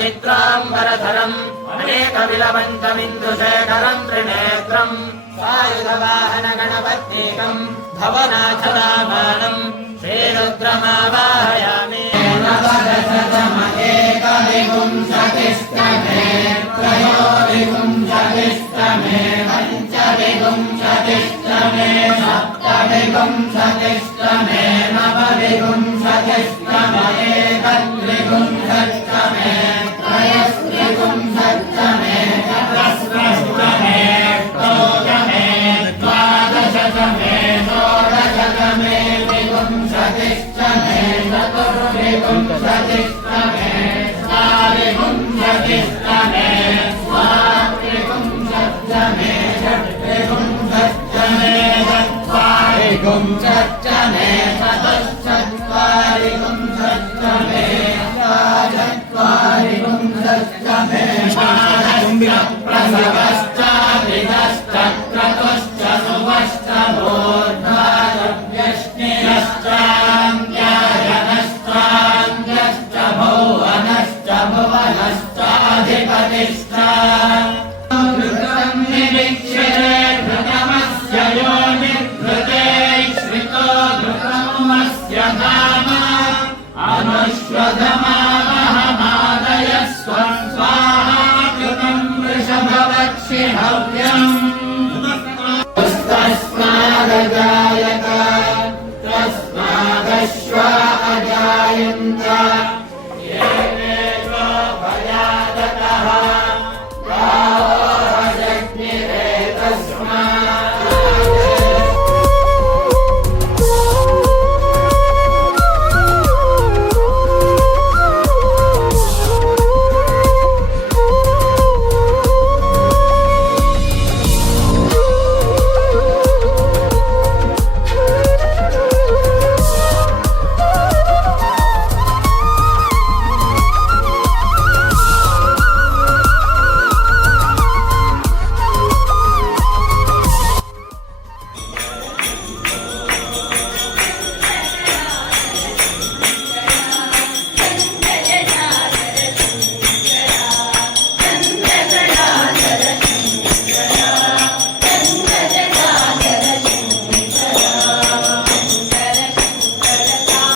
पंचचित्रांबरधरम् अनेकविलवन्तमिन्दुशेखरम् त्रिनेत्रम् सायुधवाहन गणपत्येकम् भवनाथरामानम् श्रीरुद्रमावाहयामि। एकविंशतिष्टमे त्रयोविंशतिष्टमे पञ्चविंशतिष्टमे सप्तविंशतिष्टमे नवविंशतिष्टमे एकत्रिंशतिष्टमे त्रयस्त्रिंशतिष्टमे चतुस्रष्टमे अष्टोत्तमे द्वादशतमे षोडशतमे विंशतिष्टमे चतुर्विंशतिष्टमे षट्विंशतिष्टमे स्वात्रिंशतिष्टमे षट्विंशतिष्टमे चत्वारिंशतिष्टमे चतुश्चत्वारिंशतिष्टमे चत्वारिंशतिष्टमे प्रसवश्च क्रतुश्च सुवश्च भूर्धारव्यश्निश्चान्त्यायनश्चान्त्यश्च भुवनश्च भुवनश्चाधिपतिश्च